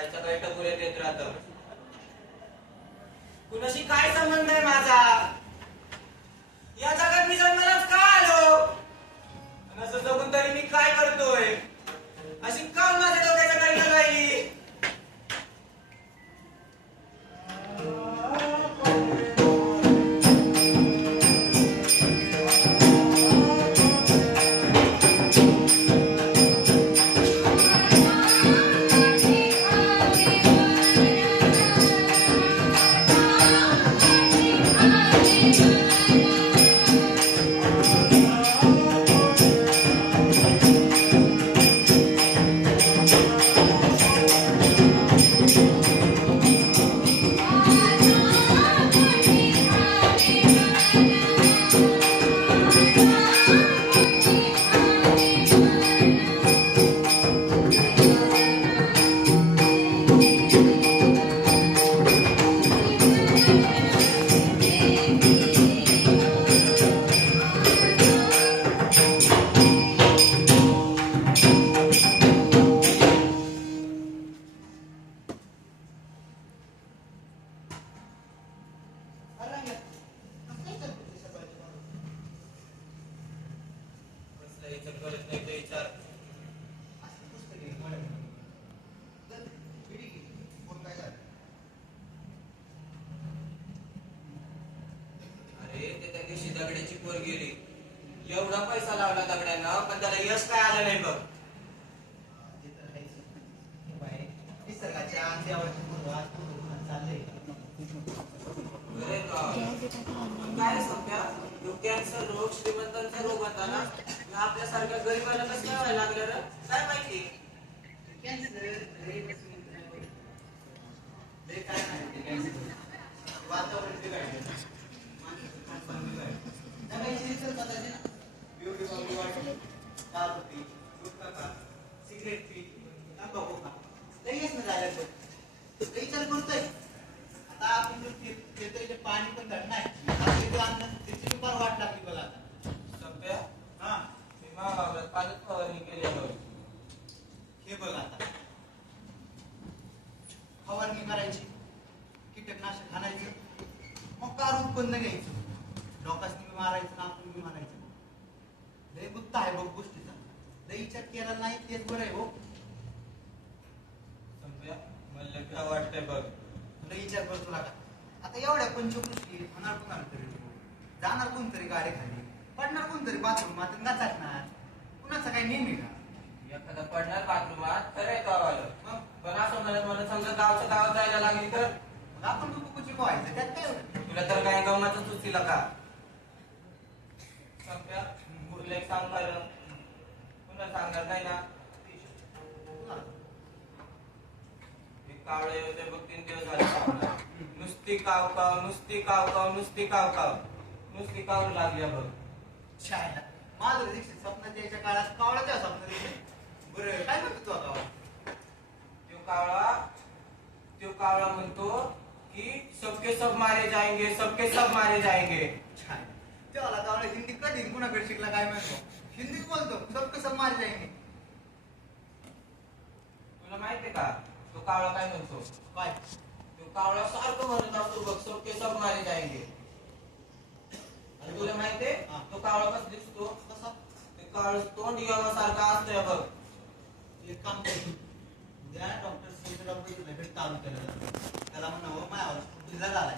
सकाळच्या बैठक बोलत येत राहतं. कुणाशी काय संबंध आहे माझा? या जगात मी जन्मालाच का आलो? आणि असं जगून तरी मी काय करतोय? अशी का माझ्या डोक्याच्या गाडीला राहिली? दगड्याची पोर गेली. एवढा पैसा लावला दगड्यांना, पण त्याला यश काय आलं नाही बघ. काय सांगत्या? कॅन्सर रोग श्रीमंतांचा रोग होता ना, आपल्यासारख्या गरीबाला कसं काय व्हायला लागलं रे? काय माहिती? वातावरण बिघडलं. सिगरेट पी, तंबाखू खा, लगेच ना झालं. विचार करतोय आता आपण जे पाणी पण धड नाही, त्याची फार वाट लागली बघा. सध्या हा मी महाभारत पाण्यात फवारणी केली. हे बघ आता फवारणी करायची, कीटकनाशक आणायचं, मग कार उत्पन्न घ्यायचं, लोकांनी मारायचं ना आपण बी मारायचं. लय गुत्ता आहे बघ गोष्टीचा. लय विचार केला नाही तेच बरं आहे. हो मला काय वाटतंय बघ, लय विचार करतो लागा. आता एवढ्या पंचकृषी होणार कोणाला तरी, जाणार कोणतरी गाडी खाली, पडणार कोणतरी बाथरूमात गाचाटणार. कुणाचा काही नेहमी का? एखादा पडणार बाथरूमात खरं आहे गावाला, पण असं म्हणत समजा गावच्या गावात जायला लागली तर मग आपण कुकुची पोहायचं, त्यात काय होतं? तुला तर काय गमतच सुचीला का? एक सांग बरं, पुन्हा सांगणार नाही ना. कावळे होते बघ 3 दिवस झाले. नुसती काव काव, नुसती काव काव, नुसती काव काव, नुसती कावू लागली बघ. माझं दीक्षित स्वप्नात यायच्या काळात कावळाच्या स्वप्न दिसत. बरं काय म्हणतो तू कावळा? तो कावळा म्हणतो की सबके सब मारे जाएंगे, सबके सब मारे जाएंगे. तेव्हा कावळा हिंदी कधी कुणाकडे शिकला काय म्हणतो? हिंदीत बोलतो, सबके सब मारे जाएंगे. तुला माहितीये का तो कावळा काय म्हणतो? काय? तो कावळा सारखं म्हणत असतो बघ, सबके सब मारे जाएंगे. आणि तुला माहितीये तो कावळा कसा दिसतो? कसा? ते कावळा तोंड सारखा असतोय बघ. एक काम कर, उद्या डॉक्टर भेट चालू केलं, त्याला म्हणावं मायावर तुझा झालाय,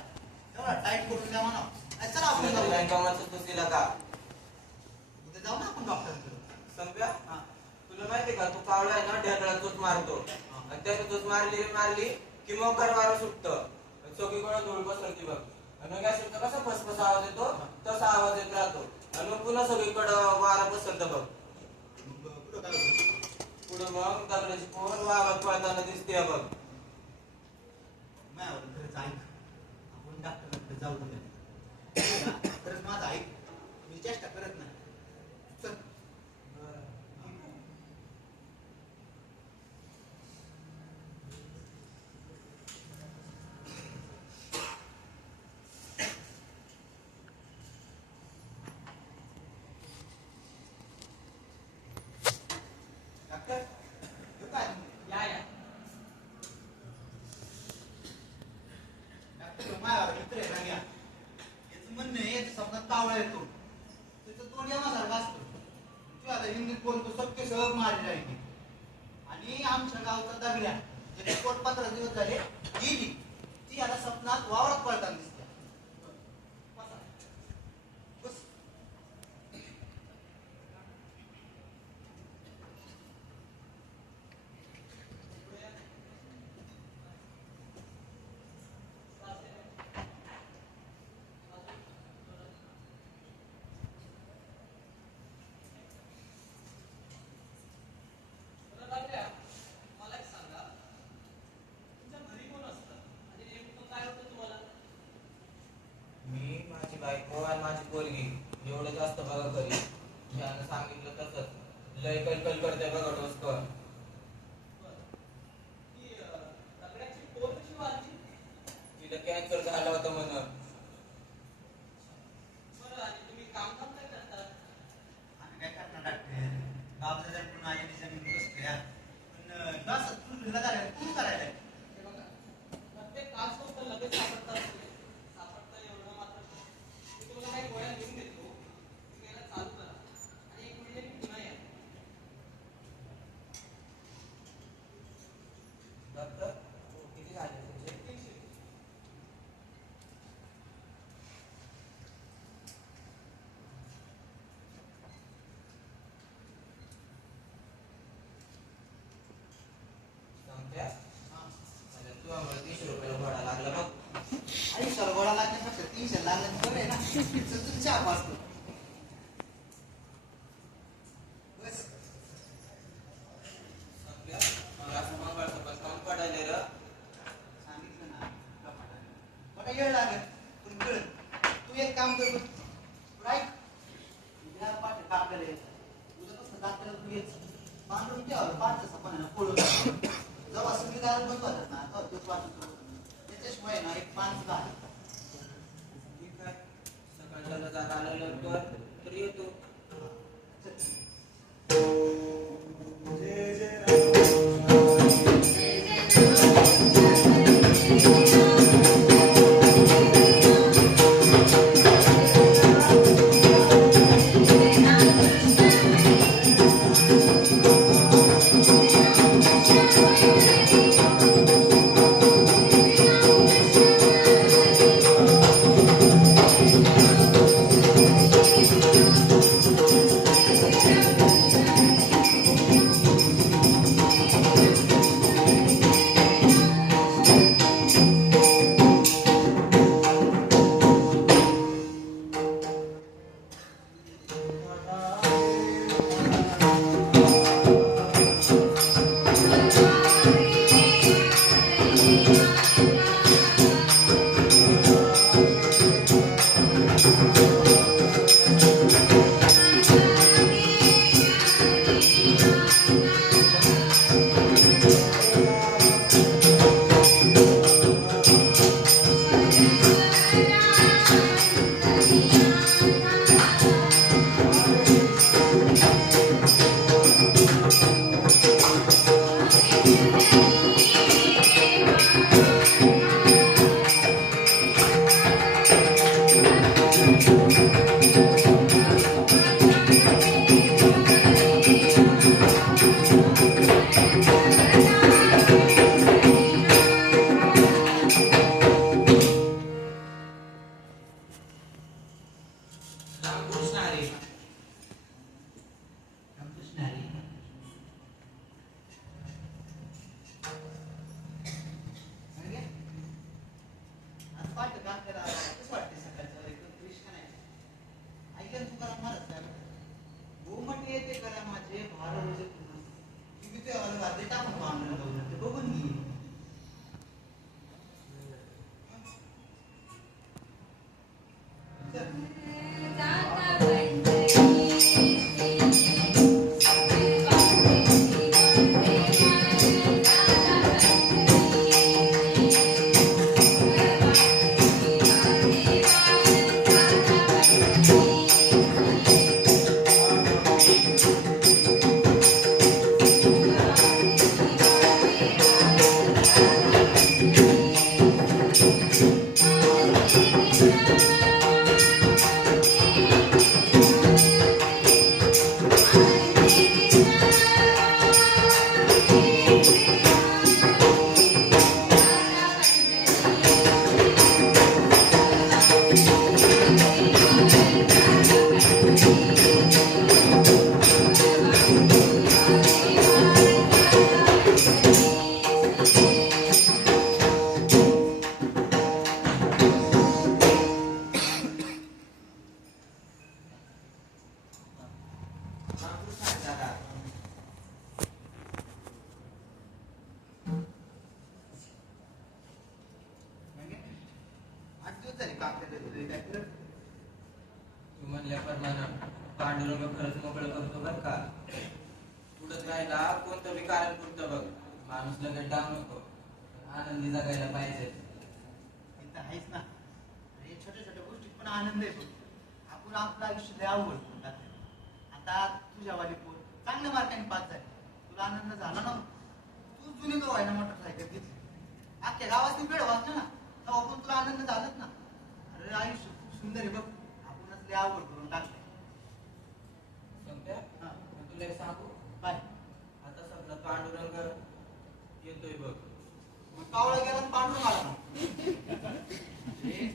तेवढा टाईट करून द्या म्हणावं. चला आपण तुला का उद्या जाऊ ना आपण डॉक्टरकडे. समजा तुला माहितीये का तो कावळा आहे ना ढेकळा चोच मारतो, आणि त्याची चोच मारली की मग वारं सुटतं, सगळीकडे धूळ पसरती बघ. आणि काय सुटतं कसा फसफस आवाज येतो तसा आवाज येत राहतो, आणि मग पुन्हा सगळीकडं वारा पसरतं बघ. पुढे मग दगडाची पोर वावरात पळताना दिसते बघ. आपण डॉक्टरकडे जाऊ तरच माझा ऐक, मी चेष्टा करत नाही. चल डॉक्टर, काय या कावळा येतो त्याचं तोंड यामासारखं असतं. तू आता हिंदीत बोलतो सत्य सहज मारली जायची. आणि आमच्या गावचा दगड्या ज्याची पोट 15 दिवस झाले गेली, ती आता स्वप्नात वावरात पळताना दिसते. बस. मी, माझी बायको आणि माझी पोरगी एवढं जास्त बघा घरी. त्यानं सांगितलं तसंच लय कलकल करते बघा डोसकर. तिला कॅन्सर झाला होता म्हणून. आम्ही काय करणार डॉक्टर? गावचा जर पूर्ण आईने जमीन बसते या. पण बस तू धुला झालाय, तू करायला. डॉक्टर किती झाले तुझे? संपल्या? अरे तू आम्हाला 30 रुपयाला घोडा लागला बघ. आणि सरगोळा लागण्यापेक्षा 300 लागलं बरं आहे ना. तुझं चार वाजतो. बस. संपल्या? मला असं मंगळचं पण काम पडायले र. सांगितलं ना मला येळ लागेल पण कळेल. तू एक काम कर बरं. तू ऐक. उद्या पाठी कापलेलं यायचं. उद्यापासून दाखवायला तू यायचं. पांढरून ठेवावं. पाच सपाण्यानं फोडून टाकावं. जेव्हा सगळी दारू बंद होतात ना तेव्हा तोच वाचतो. त्याच्याशिवाय ना एक पान सुद्धा आहे. ठीक आहे. सकाळच्याला जागा आलं लवकर तर येतो. जय जय राम. Thank you. टाकलेलं तुझे काय करत तू म्हणल्याप्रमाणे पांडुरंग खरंच मोकळं करतो बरं का. पुढत राहिला कोणतं बी कारण पुरतं बघ. माणूस लगेच डाव नको, आनंदी जगायला पाहिजे. इथं आहेच ना. अरे छोट्या छोट्या गोष्टीत पण आनंद आहे बघ. आपण आपलं आयुष्य लय अवघड करून टाकलं. आता तुझ्या वाली पोर चांगल्या मार्काने पास झाली, तुला आनंद झाला ना. तू जुनी तो आहे ना मोटरसायकल घेतली, अख्ख्या गावातून वेळ वाचला ना, तेव्हा पण तुला आनंद झालाच ना. अरे आयुष्य खूप सुंदर आहे बघ. आपणच लय अवघड करून टाकलंय. समजा हा तुला एक सांगू, बाय. आता समजा पांडुरंग येतोय बघ. मग कावळा गेला आणि पांडुरंग आला ना. अरे,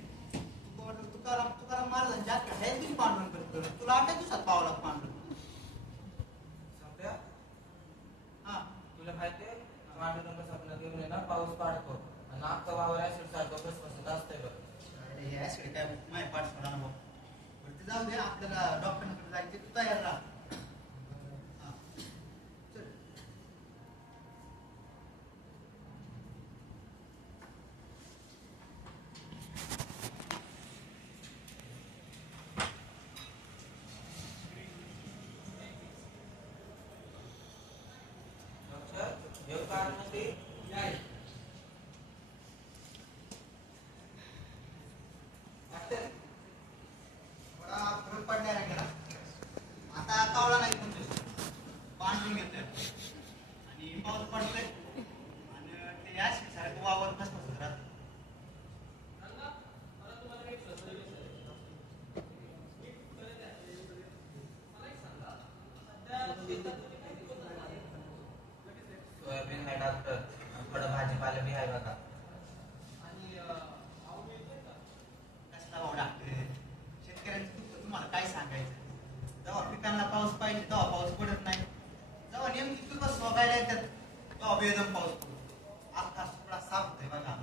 तुकाराम तुकाराम महाराजांच्या अख्ख्या हयातीत पांडुरंग करतो. तुला 8 दिवसात पावला पांडुरंग. समजा हा तुला माहितीये पांडुरंग स्वप्नात येऊन आहे ना पाऊस पाडतो आणि अख्खा वावर ऍसिड सारखं फसफसत असतंय बघ. अरे हे ऍसिड काय माय पाठ सोडा ना भाऊ. बरं ते जाऊ दे, आपल्याला डॉक्टरकडे जायचे, तू तयार राहा. हा. चल. डॉक्टर येऊ का आतमध्ये? डॉक्टर थोडा फरक पडणारा गेला. आता कावळा नाही तुमच्या पांढरून येतोय आणि पाऊस पडतोय आणि ते ऍसिड सारखं वावर फसफसत राहतं. सोयाबीन आहे डॉक्टर, थोडं भाजीपाला बी आहे बघा. कसला भाऊ डॉक्टर, शेतकऱ्यांचं दुःख तुम्हाला काय सांगायचं. जेव्हा पिकांना पाऊस पाहिजे तेव्हा पाऊस पडत नाही, जेव्हा नेमकी पिकं सोगायला येतात तेव्हा बेदम पाऊस पडतो. अख्खा सुपडा साफ होतोय बघा.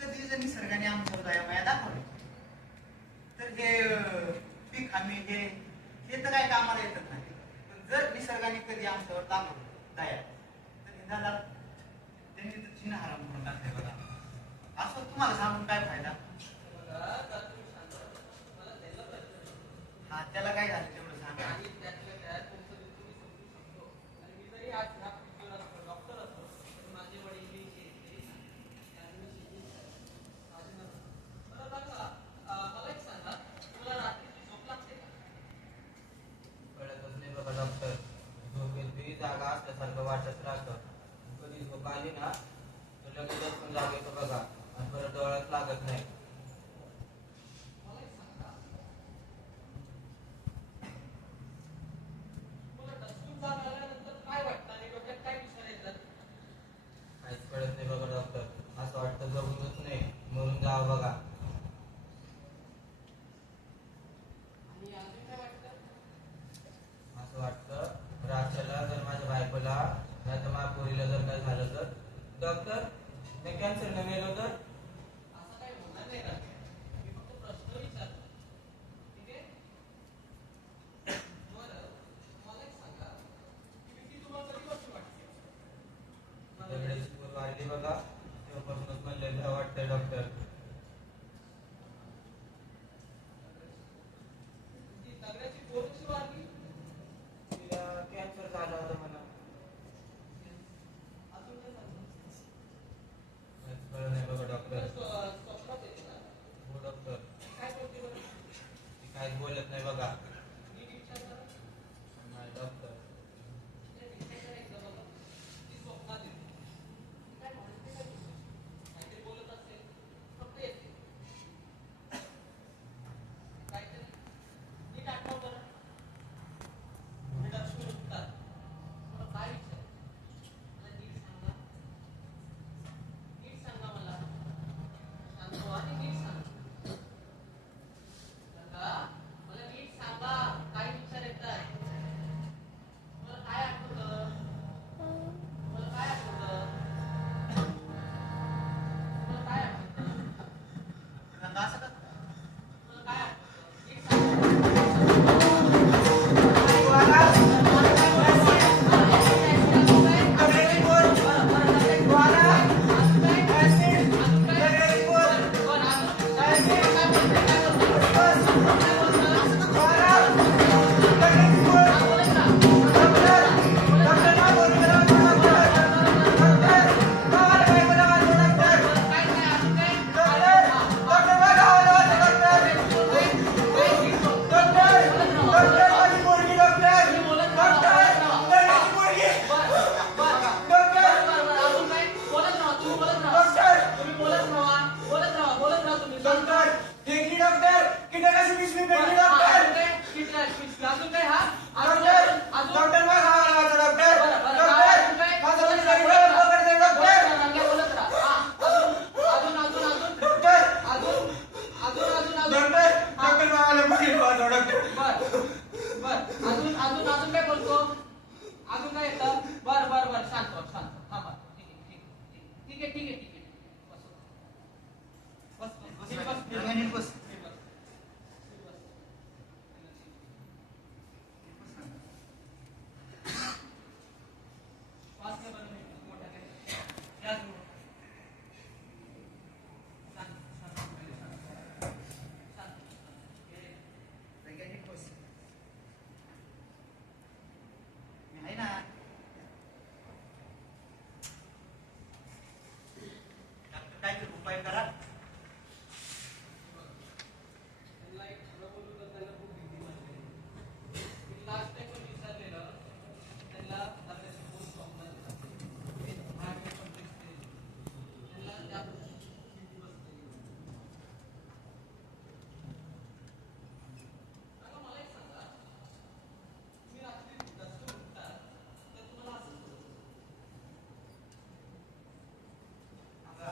कधी जर निसर्गाने आमच्यावर दयामाया दाखवली तर हे पीक हमी हे तर काय कामाला येतच नाही. पण जर निसर्गाने कधी आमच्यावर दाखवलं दया, तर निधानात त्यांनी तर चिन्ह हराम करून टाकलंय बघा. असं तुम्हाला सांगून काय फायदा. हा त्याला काय झालं तेवढं सांगा. कळतच नाही बघा डॉक्टर. झोपेत बी जागा असल्यासारखं वाटत राहतं. कधी झोप आली ना तर लगेच पण जाग येतो बघा आणि परत डोळ्यात लागत नाही. काहीच कळत नाही बघा डॉक्टर. असं वाटतं जगूनच नाही, मरून जावं बघा. असं वाटतं रात्रीला जर माझ्या बायकोला नाही तर माझ्या पोरीला जर काय झालं तर डॉक्टर मी कॅन्सरने मेलो तर. दगडाची पोर वाढली बघा, तेव्हापासूनच म्हणलं भ्या वाटतंय डॉक्टर. तिला कॅन्सर झाला होता म्हणा. काहीच कळलं नाही बघा डॉक्टर. हो डॉक्टर, ती काहीच बोलत नाही बघा. नाही डॉक्टर. ठीक आहे. बस. बस नीट बस बस. नीट बस. नीट बस. श्वास घ्या बरं नीट. मोठा घ्या. घ्या जोर. शांत. नीट बस. मी आहे ना. डॉक्टर काय करू? उपाय करा. त्यांना एक खरं बोलू तर त्यांना खूप भीती वाटते. मी लास्ट टाइम पण विचारलेलं त्यांना आपल्याशी बोल प्रॉब्लेम त्यांना त्या भीती बसते. आता मला एक सांगा, तुम्ही रात्री जास्त उठता तर तुम्हाला असं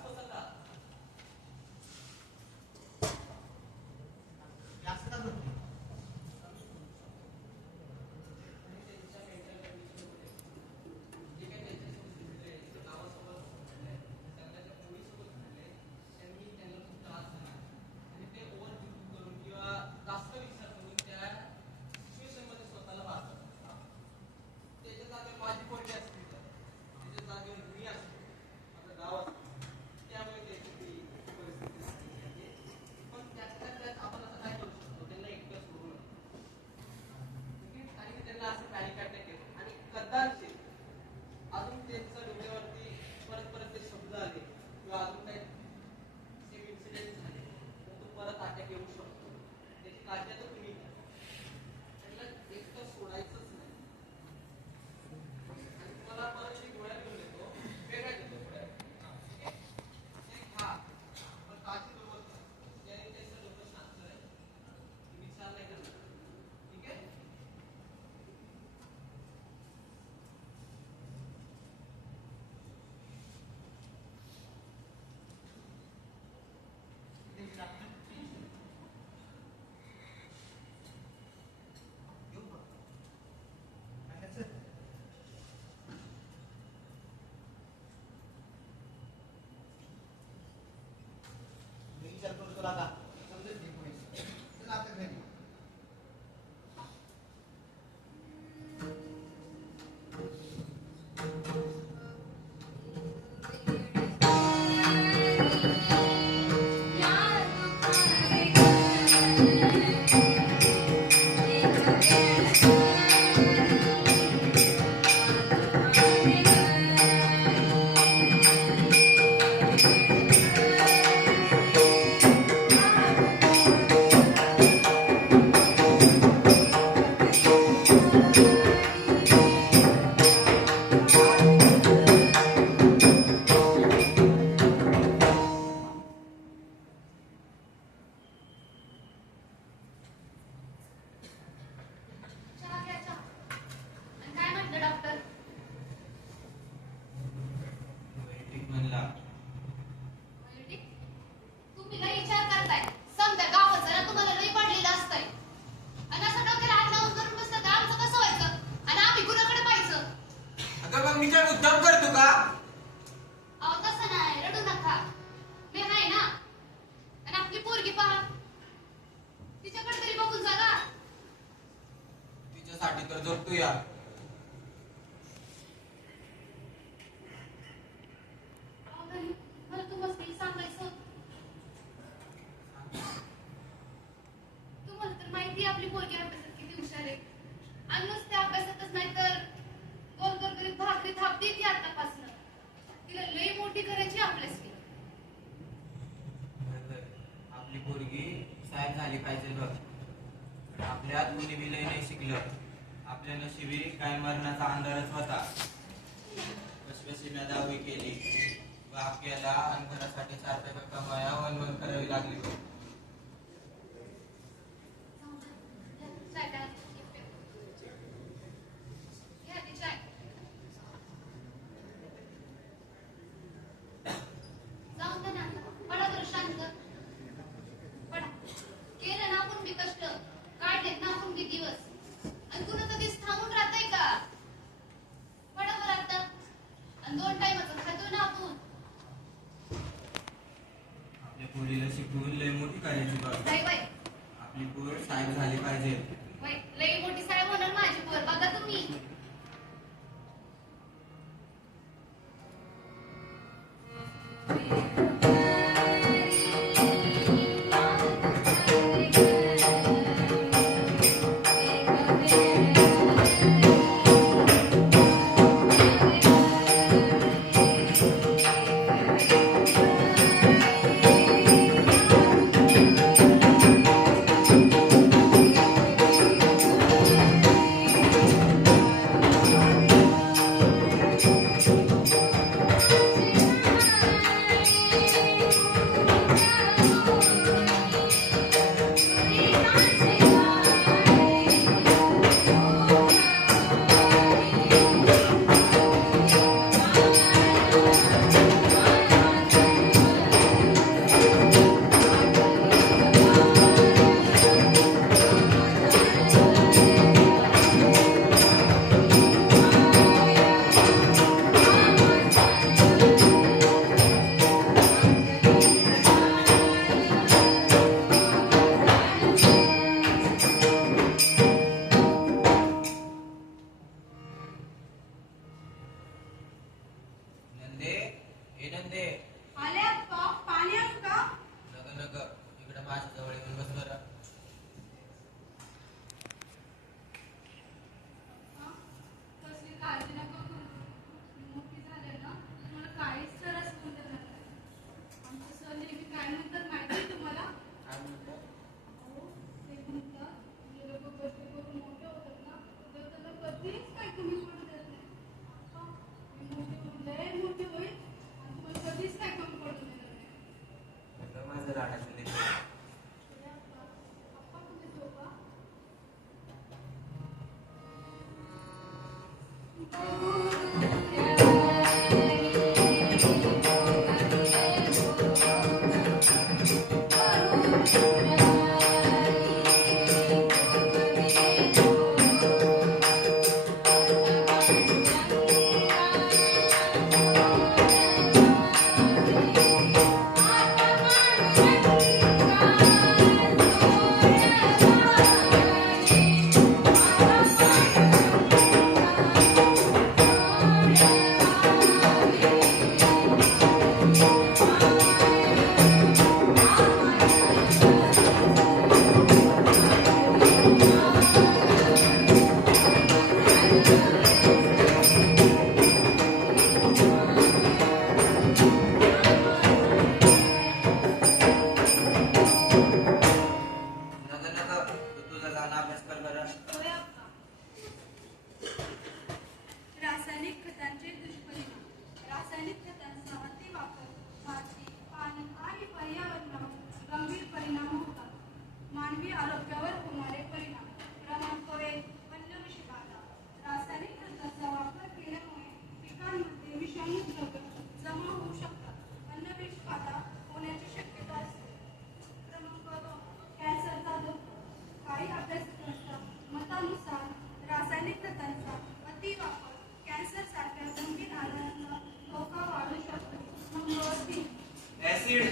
होतं का? मी असं का करतो? आणि त्यांच्या मेंटल कंडिशनमध्ये जे काही त्यांच्यासोबत घडलंय, ते गावासोबत घडलंय, सगळ्याच्या पोळीसोबत घडलंय, त्यांनी त्यांना खूप त्रास दिला आणि ते ओव्हर थिंकिंग करून किंवा जास्त विचार करून त्या सिच्युएशनमध्ये स्वतःला वाचवतात. त्याच्या जागेवर माझी पोरगी असते तर, त्याच्या जागेवर मी असतो, माझं गाव असतं, त्यामुळे त्याची ती परिस्थिती झालेली आहे. पण त्यातल्या त्यात आपण असं काय करू शकतो, त्यांना एकटं सोडू नका. कारण की त्यांना असं पॅनिक अटॅक येतो आणि कदाचित अजून त्यांच्या डोक्यावरती परत ते शब्द आले किंवा अजून काही सेम इन्सिडेंट झाले तर तो परत अटॅक येऊ शकतो. त्याची काळजी आता तुम्ही घ्या. त्यांना एकटं सोडायचंच नाही. आणि तुम्हाला परत एक गोळ्या घेऊन येतो, वेगळ्या देतो गोळ्या. ठीक आहे? ते खा. पण काळजी बरोबर घ्या. त्याने त्याचं डोकं शांत राहील. विचार नाही करणार. ठीक आहे? इथे मी डॉक्टर. येऊ का? सांगायचं? मी विचार करतो तुला आता. समजेल ते पुढे. चल आता घरी. चहा घ्या, चहा. आणि काय म्हटलं डॉक्टर? वैदिक म्हणला. वैदिक? तुम्ही लई विचार करताय. समजा गावाचं ना तुम्हाला लई पडलेलं असतंय. आणि असं डोक्याला हात लावून करून बसलं तर आमचं कसं व्हायचं? आणि आम्ही कुणाकडे पाहायचं? अगं मग मी काय मुद्दाम करतो का? अहो तसं नाही, रडू नका. मी आहे ना. आणि आपली पोरगी पहा. तिच्याकडे तरी बघून जागा. तिच्यासाठी तर जगतो या. अहो घरी मला तुम्हाला काही सांगायचं होतं. तुम्हाला तर माहिती आहे आपली पोरगी अभ्यासात किती हुशार आहे. आणि नुसते अभ्यासातच नाही तर गोल गोल करीत भाकरी थापते ती आतापासून. तिला लई मोठी करायची आपल्यासाठी. आपली पोरगी साहेब झाली पाहिजे बघ. आपल्यात मुली बी लय नाही शिकलं. आपल्या नशिबी काय मरणाचा अंधारच होता. कशी मी 10वी केली. बाप केला आणि घरासाठी 4 पैसा कमाया वन करावी लागली. चाय प्या. घ्या ती चाय. जाऊन दे ना. पडा बरं शांत. पडा. केलं ना आपण बी कष्ट. काढलेत ना आपण बी दिवस. आणि कुणा कधीच थांबून राहतंय का? पडा बरं आता. आणि 2 टाइमचं खातो ना आपण. तिला शिकवून लय मोठी करायची बघ. बाई बाई आपली पोर साहेब झाली पाहिजे. बाई लई मोठी साहेब होणार माझी पोर बघा तुम्ही. नंदे ए नंदे. आले आप्पा, पाणी आणू का? नग नग इकडे माझ्या जवळ येऊन बस बरं. हा? कसली काळजी नका करू. मी मोठी झाले ना मला काहीच त्रास होऊ देणार नाही. आमचे सर नेहमी काय म्हणतात माहिती आहे तुम्हाला? काय म्हणतो? अहो, ते म्हणतात जे लोक कष्ट करून मोठे होतात ना तर त्यांना कधीच काही कमी पडू देत नाही. हा, मी मोठी होऊन लय मोठी होईल आणि तुम्हाला कधीच काही कमी पडू देणार नाही. म्हटलं माझं लाडाचं लेकरं. अरे आप्पा, आप्पा कुठे झोपा? नग नग तू तुझा जाणं अभ्यास कर बरं. होय आप्पा. रासायनिक खतांचे दुष्परिणाम. रासायनिक खतांचा अतिवापर माती, पाणी आणि पर्यावरणावर गंभीर परिणाम होतात. मानवी आरोग्यावर होणारे परिणाम. क्रमांक 1 अन्नविषबाधा. रासायनिक खतांचा वापर केल्यामुळे पिकांमध्ये विषाणू द्रव्य जमा होऊ शकतात. अन्नविषबाधा होण्याची शक्यता असते. क्रमांक 2 कॅन्सरचा धोका. काही अभ्यासकांच्या मतानुसार रासायनिक खतांचा अतिवापर कॅन्सर सारख्या गंभीर आजारांचा धोका वाढवू शकतो. Number 3 acid